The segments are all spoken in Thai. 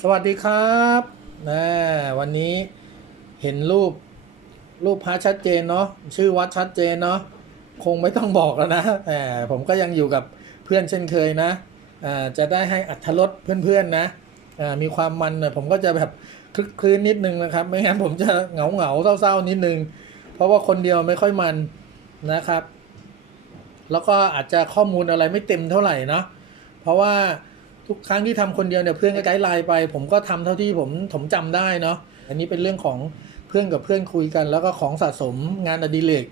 สวัสดีครับนะวันนี้เห็นรูปรูปพระชัดเจนเนาะชื่อวัดชัดเจนเนาะคงไม่ต้องบอกแล้วนะแต่ผมก็ยังอยู่กับเพื่อนเช่นเคยนะจะได้ให้อัธรสเพื่อนๆนะมีความมันหน่อยผมก็จะแบบคลึกคลื้นนิดนึงนะครับ ไม่งั้นผมจะเหงาเหงาๆเศร้าๆนิดนึง เพราะว่าคนเดียวไม่ค่อยมันนะครับ แล้วก็อาจจะข้อมูลอะไรไม่เต็มเท่าไหร่เนาะเพราะว่า ทุกครั้งที่ทำคนเดียวเนี่ยเพื่อนก็ไกด์ไลน์ไป ผมก็ทำเท่าที่ผมผมจำได้เนาะอันนี้เป็นเรื่องของเพื่อนกับเพื่อนคุยกัน แล้วก็ของสะสมงานอดิเรก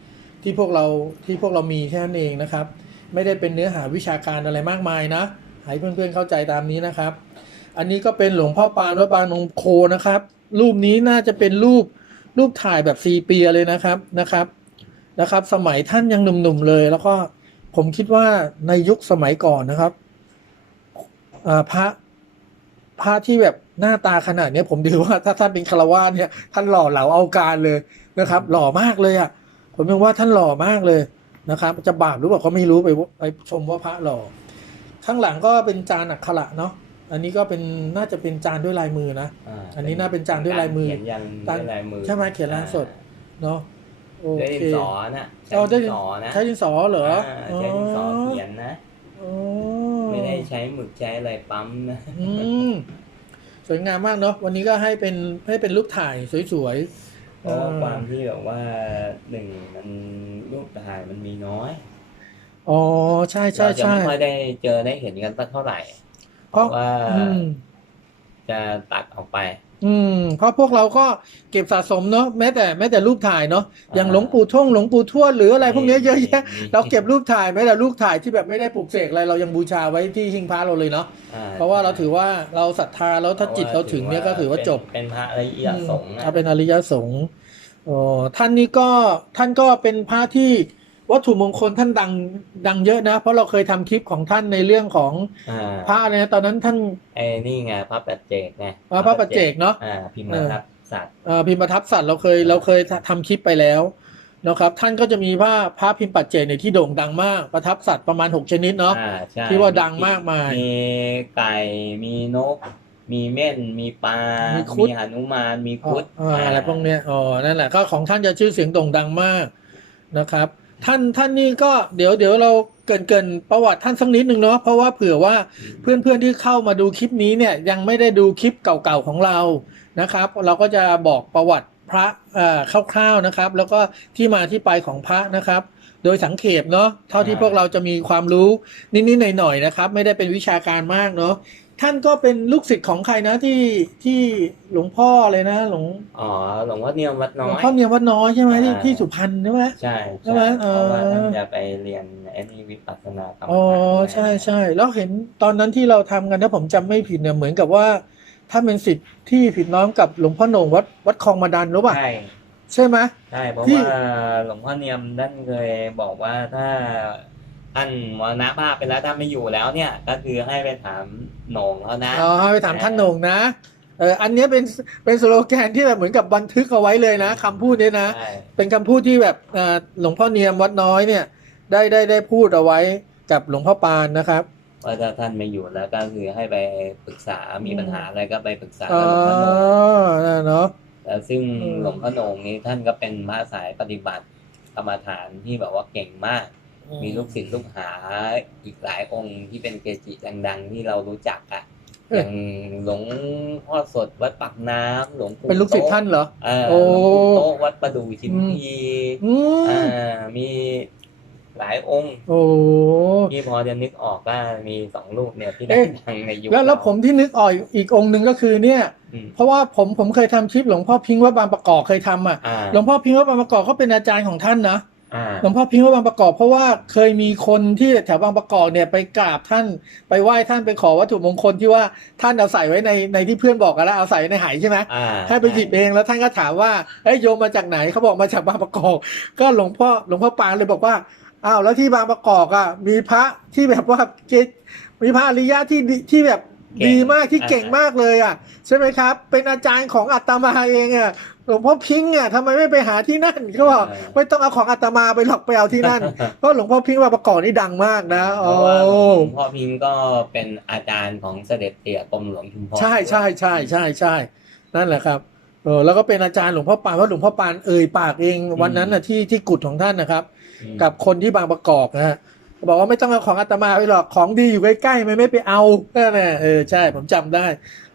ที่พวกเราที่พวกเรามีแค่นั้นเองนะครับ ไม่ได้เป็นเนื้อหาวิชาการอะไรมากมายนะให้เพื่อนๆเข้าใจตามนี้นะครับ อันนี้ก็เป็นหลวงพ่อปานวัดบางนงโคนะครับ รูปนี้น่าจะเป็นรูปรูปถ่ายแบบซีเปียเลยนะครับนะครับนะครับ สมัยท่านยังหนุ่มๆเลย แล้วก็ผมคิดว่าในยุคสมัยก่อนนะครับ พระพระที่แบบหน้าตาขนาดเนี้ยผมถือว่าถ้าท่านเป็นคารวาสเนี่ยท่านหล่อเหลาเอาการเลยนะครับ หล่อมากเลยอะผมยังว่าท่านหล่อมากเลยนะครับ จะบาปหรือเปล่าก็ไม่รู้ไปว่าไปชมว่าพระหล่อข้างหลังก็เป็นจานอักขระเนาะอันนี้ก็เป็นน่าจะเป็นจานด้วยลายมือนะาอันนี้น่าเป็นจานด้วยลายมือเขียนยันด้วยลายมือใช่ไหมเขียนลายสดเนาะโอด้วยเคดินสอนะเอาได้ใช้ดินสอนะใช้ดินสอเหรออ่าใช้ดินสอเขียนนะอ๋อ ไม่ได้ใช้หมึกใช้อะไรปั๊มนะอืมสวยงามมากเนาะวันนี้ก็ให้เป็นให้เป็นรูปถ่ายสวยเพราะว่าความที่แบบว่าหนึ่งมันรูปถ่ายมันมีน้อยๆอ๋อใช่ใช่เราจะใช่ไม่ค่อยได้เจอได้เห็นกันสักเท่าไหร่ เพราะว่าอืมจะตัดออกไป อืมเพราะพวกเราก็เก็บสะสมเนาะแม้แต่แม้แต่รูปถ่ายเนาะอย่างอ่าหลวงปู่ท่งหลวงปู่ทวดหรืออะไรพวกเนี้ยเยอะแยะมีเราเก็บรูปถ่ายแม้แต่รูปถ่ายที่แบบไม่ได้ปลูกเสกอะไรเรายังบูชาไว้ที่หิ้งพระเราเลยเนาะอ่เพราะว่าเราถือว่าเราศรัทธาแล้วถ้าจิตเราถึงเนี่ยก็ถือว่าจบเป็นพระอริยสงฆ์อืมนะถ้าเป็นอริยสงฆ์อ๋อท่านนี้ก็ท่านก็เป็นพระที่ วัตถุมงคลท่านดังดังเยอะนะ เพราะเราเคยทำคลิปของท่านในเรื่องของอ่าพระอะไรนะตอนนั้นท่านไอ้นี่ไงพระปัจเจกไงอ่าพระปัจเจกเนาะอ่าพิมพ์ทับสัตว์เอ่อพิมพ์ประทับสัตว์เราเคยเราเคยทำคลิปไปแล้วนะครับท่านก็จะมีผ้าพระพิมพ์ปัจเจกเนี่ยที่โด่งดังมากประทับสัตว์ประมาณ 6 ชนิดเนาะอ่าใช่ที่ว่าดังมากมาย มีไก่มีนก มีเม่นมีปลา มีครุฑมีหนุมาน มีครุฑอ่าอะไรพวกเนี้ยอ๋อนั่นแหละก็ของท่านจะชื่อเสียงโด่งดังมากนะครับ ท่านท่านนี่ก็เดี๋ยวเดี๋ยวเราเกรินเกรินประวัติท่านสักนิดหนึ่งเนาะเพราะว่าเผื่อว่าเพื่อนเพื่อนๆที่เข้ามาดูคลิปนี้เนี่ยยังไม่ได้ดูคลิปเก่าๆของเรานะครับ เราก็จะบอกประวัติพระเอ่อคร่าวๆนะครับ แล้วก็ที่มาที่ไปของพระนะครับ โดยสังเขปเนาะเท่าที่พวกเราจะมีความรู้นิดๆหน่อยๆนะครับ ไม่ได้เป็นวิชาการมากเนาะ ท่านก็เป็นลูกศิษย์ของใครนะที่ที่หลวงพ่อเลยนะ หลวงอ๋อหลวงพ่อเนียมวัดหลน้วองยพ่อเนียมวัดน้อยใช่ไหมที่อ่าที่สุพรรณใช่ไหมใช่ใช่ไหมเพราะว่าเออท่านจะไปเรียนไอ้นี่วิปัสสนากรรมอ๋อฐานใช่ใช่แล้วเห็นตอนนั้นที่เราทำกันถ้าผมจำไม่ผิดเนี่ยเหมือนกับว่าถ้าเป็นสิทธิ์ที่ผิดน้องกับหลวงพ่อโหน่งวัดวัดคลองมาดันรู้ป่ะใช่ใช่ไหมใช่เพราะที่ว่าหลวงพ่อเนียมท่านเคยบอกว่าถ้า ท่านมรณภาพไปแล้วท่านไม่อยู่แล้วเนี่ย ก็คือให้ไปถามโหน่งเขานะอ๋อให้ไปถามท่านโหน่งนะเอออันเนี้ยเป็นเป็นสโลแกนที่แบบเหมือนกับบันทึกเอาไว้เลยนะคำพูดเนี้ยนะใช่เป็นคำพูดที่แบบเอ่อหลวงพ่อเนียมวัดน้อยเนี่ย ได้ได้ได้พูดเอาไว้กับหลวงพ่อปานนะครับว่าถ้าท่านไม่อยู่แล้วก็คือให้ไปปรึกษามีปัญหาอะไรก็ไปปรึกษาอ๋กับอหลวงพ่อโหน่งนั่นเนาะแล้วซึ่งอืมหลวงพ่อโหน่งนี้ท่านก็เป็นพระสายปฏิบัติกรรมฐานที่แบบว่าเก่งมาก มีลูกศิษย์ลูกหาอีกหลายองค์ที่เป็นเกจิดัง ๆ ที่เรารู้จักอะเอออย่างหลวงพ่อสดวัดปักน้ำหลวงปู่เป็นลูกศิษย์ท่านเหรอเออโอ้หลวงปู่โต๊ะวัดประดู่ชินพีอืมอ่ามีหลายองค์โอ้ที่พอจะนึกออกว่ามีสองรูปเนี่ยที่เอ๊ะดังในยุคแล้วแล้วเราผมที่นึกออกอีกองค์หนึ่งก็คือเนี่ยอืมเพราะว่าผมผมเคยทำคลิปหลวงพ่อพิงค์วัดบางประกอบเคยทำอะอ่าหลวงพ่อพิงค์วัดบางประกอบเขาเป็นอาจารย์ของท่านนะอ่า หลวงพ่อพิงค์วัดบางประกอบเพราะว่าเคยมีคนที่แถวบางประกอบเนี่ยไปกราบท่านไปไหว้ท่านไปขอวัตถุมงคลที่ว่าท่านเอาใส่ไว้ในในที่เพื่อนบอกกันแล้วเอาใส่ไว้ในไหใช่ไหมอ่าให้ไปหยิบเองแล้วท่านก็ถามว่าเอ้ยโยมมาจากไหนเขาบอกมาจากบางประกอบก็หลวงพ่อหลวงพ่อปานเลยบอกว่าอ้าวแล้วที่บางประกอบอะมีพระที่แบบว่าเจมีพระอริยะที่ดีที่แบบเก่ง ดีมากที่เก่งอ่ามมากเลยอะ ใช่ไหมครับ เป็นอาจารย์ของอาตมาเองอะหลวงพ่อพิงค์อะทำไมไม่ไปหาที่นั่นเขาบอกไม่ต้องเอาของอาตมาไปหรอกไปเอาที่นั่นเพราะหลวงพ่อพิงค์ว่าประกอบนี่ดังมากนะเพโอ้ราะว่าหลวงพ่อพิมพ์ก็เป็นอาจารย์ของเสด็จเตี่ยกรมหลวงชุมพรใช่ใช่ใช่ใช่ใช่นั่นแหละครับเออแล้วก็เป็นอาจารย์หลวงพ่อปานเพราะหลวงพ่อปานเอ่ยปากเองวันนั้นนะที่ที่กุฏของท่านนะครับอืมกับคนที่บางประกอบนะฮะ บอกว่าไม่ต้องเอาของอาตมาไปหรอกของดีอยู่ใกล้ๆไม่ไม่ไปเอานั่นแหละเออใช่ผมจำได้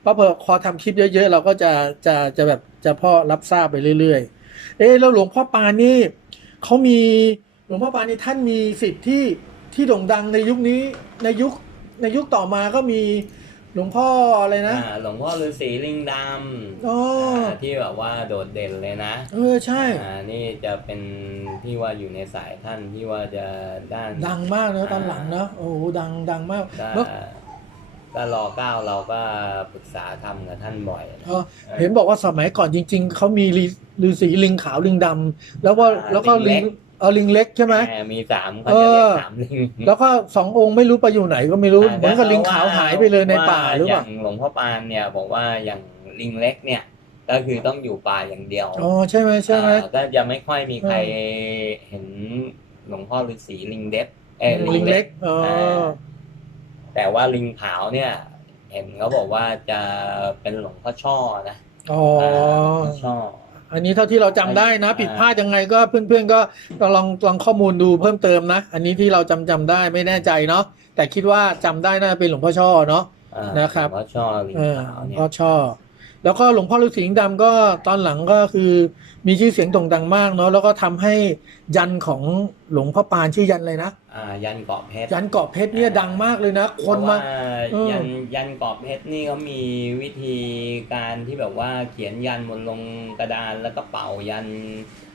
เพราะพอพอทำคลิปเยอะ ๆ เราก็จะจะจะแบบจะพ่อรับทราบไปเรื่อยๆ เอ๊ะแล้วหลวงพ่อปานนี่เขามีหลวงพ่อปานนี่ท่านมีสิทธิ์ที่ที่โด่งดังในยุคนี้ในยุคในยุคต่อมาก็มี หลวงพ่ออะไรนะอ่าหลวงพ่อฤาษีลิงดำอ๋ออ่าที่แบบว่าโดดเด่นเลยนะเออใช่ อ่านี่จะเป็นที่ว่าอยู่ในสายท่านที่ว่าจะด้าน ดังมากนะตอนหลังเนอะโอ้โหดังดังมากก็เมื่อก็รอเก้าเราก็ปรึกษาทำกับท่านบ่อยนะเออเห็นบอกว่าสมัยก่อนจริง ๆเขามีฤฤาษีลิงขาวลิงดำแล้วก็อ่าแล้วก็ลิลิงงเล็ก เออลิงเล็กใช่ไหมอ่ามีสามเขาจะเรียกเออสามลิงแล้วก็สององค์ไม่รู้ไปอยู่ไหนก็ไม่รู้เหมือนกับลิงขาวหายไปเลยในป่าหรือเปล่าย่างหลวงพ่อปานเนี่ยบอกว่าอย่างลิงเล็กเนี่ย ก็คือต้องอยู่ป่าอย่างเดียวอ๋อใช่ไหมใช่ไหมอ่าก็จะไม่ค่อยมีใครเห็นหลวงพ่อฤาษีลิงเด็บเออลิงเล็กอ๋ออาแต่ว่าลิงขาวเนี่ย เห็นเขาบอกว่าจะเป็นหลวงพ่อช่อนะอ๋ออ่าหลวงพ่อช่อ อันนี้เท่าที่เราจำได้นะอ่าผิดพลาดยังไงก็เพื่อนๆก็ลองลองข้อมูลดูเพิ่มเติมนะ อันนี้ที่เราจำจำได้ไม่แน่ใจเนาะแต่คิดว่าจำได้น่าจะเป็นหลวงพ่อช่อเนาะอ่านะครับหลวงพ่อช่อลิงเออขาวเนี่ย พ่อช่อ แล้วก็หลวงพ่อฤาษีลิงดำก็ตอนหลังก็คือมีชื่อเสียงโด่งดังมากเนาะแล้วก็ทำให้ยันของหลวงพ่อปานชื่อยันเลยนะ อ่ายันเกาะเพชรยันเกาะเพชรเนี่ยดังมากเลยนะ คนมา เพระว่เออ ยันยันเกาะเพชรนี่เขามีวิธีการที่แบบว่าเขียนยันบนลงกระดานแล้วก็เป่ายัน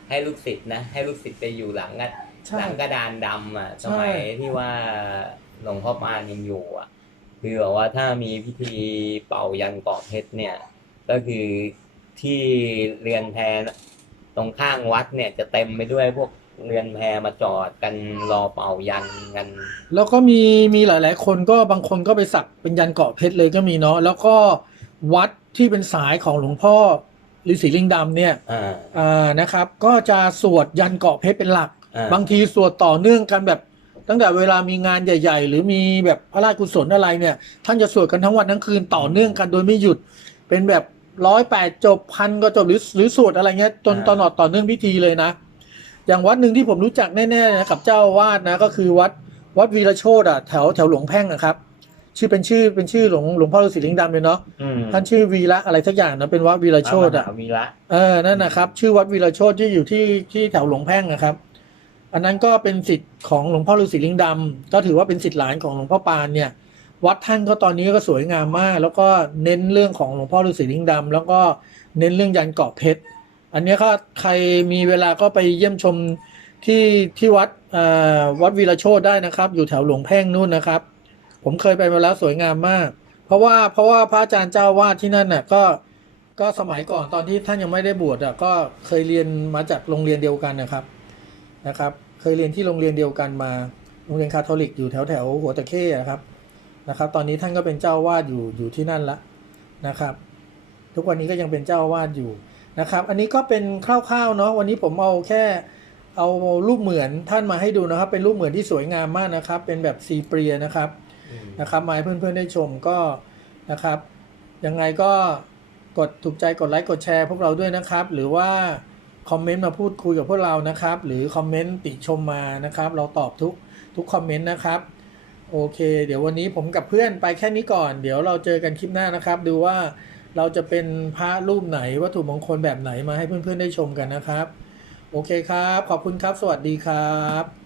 ให้ลูกศิษย์นะให้ลูกศิษย์ไปอยู่หลังอะใช่ หลังกระดานดำอะใช่สมัยที่ว่าหลวงพ่อปานยังอยู่อะคือแบบว่าถ้ามีพิธีเป่ายันเกาะเพชรเนี่ย ก็คือที่เรือนแพตรงข้างวัดเนี่ยจะเต็มไปด้วยพวกเรือนแพมาจอดกันรอเป่ายันกัน แล้วก็มีมีหลาย ๆ คนก็บางคนก็ไปสักเป็นยันเกาะเพชรเลยก็มีเนาะแล้วก็วัดที่เป็นสายของหลวงพ่อฤาษีลิงดำเนี่ยอ่าอ่านะครับ ก็จะสวดยันเกาะเพชรเป็นหลักอ่าบางทีสวดต่อเนื่องกันแบบตั้งแต่เวลามีงานใหญ่ ๆ หรือมีแบบพระราชกุศลอะไรเนี่ย ท่านจะสวดกันทั้งวันทั้งคืนต่อเนื่องกันโดยไม่หยุดเป็นแบบ ร้อยแปดจบพันก็จบหรือหรือสวดอะไรเงี้ยจนตลอดต่อเนื่องพิธีเลยนะ อย่างวัดหนึ่งที่ผมรู้จักแน่ๆนะกับเจ้าอาวาสนะ ก็คือวัดวัดวีรโชตอะแถวแถวหลวงแพ่งนะครับ ชื่อเป็นชื่อเป็นชื่อหลวงหลวงพ่อฤาษีลิงดำเลยเนาะอืมท่านชื่อวีระอะไรสักอย่างนะเป็นวัดวีรโชตอะมหาวีระเออนั่นนะครับ ชื่อวัดวีรโชตที่อยู่ที่ที่แถวหลวงแพ่งนะครับ อันนั้นก็เป็นสิทธิ์ของหลวงพ่อฤาษีลิงดำก็ถือว่าเป็นสิทธิ์หลานของหลวงพ่อปานเนี่ย วัดท่านก็ตอนนี้ก็สวยงามมาก แล้วก็เน้นเรื่องของหลวงพ่อฤาษีลิงดำแล้วก็เน้นเรื่องยันเกาะเพชรอันนี้ก็ใครมีเวลาก็ไปเยี่ยมชมที่ที่วัดวัดวีรโชตได้นะครับ อยู่แถวหลวงแพ่งนู่นนะครับ ผมเคยไปมาแล้วสวยงามมาก เพราะว่าเพราะว่าพระอาจารย์เจ้าวาดที่นั่นน่ะก็ก็สมัยก่อนตอนที่ท่านยังไม่ได้บวชอะก็เคยเรียนมาจากโรงเรียนเดียวกันนะครับนะครับ เคยเรียนที่โรงเรียนเดียวกันมา โรงเรียนคาทอลิกอยู่แถวแถวหัวตะเข้อะครับ นะครับ ตอนนี้ท่านก็เป็นเจ้าวาดอยู่อยู่ที่นั่นละนะครับ ทุกวันนี้ก็ยังเป็นเจ้าวาดอยู่นะครับ อันนี้ก็เป็นคร่าวๆเนาะวันนี้ผมเอาแค่เอารูปเหมือนท่านมาให้ดูนะครับ เป็นรูปเหมือนที่สวยงามมากนะครับ เป็นแบบซีเปรียนะครับอืมนะครับมาให้เพื่อนๆได้ชมก็นะครับยังไงก็กดถูกใจกดไลค์กดแชร์พวกเราด้วยนะครับ หรือว่าคอมเมนต์มาพูดคุยกับพวกเรานะครับ หรือคอมเมนต์ติชมมานะครับ เราตอบทุกทุกคอมเมนต์นะครับ โอเค เดี๋ยววันนี้ผมกับเพื่อนไปแค่นี้ก่อน เดี๋ยวเราเจอกันคลิปหน้านะครับ ดูว่าเราจะเป็นพระรูปไหนวัตถุมงคลแบบไหนมาให้เพื่อนๆได้ชมกันนะครับ โอเคครับ ขอบคุณครับ สวัสดีครับ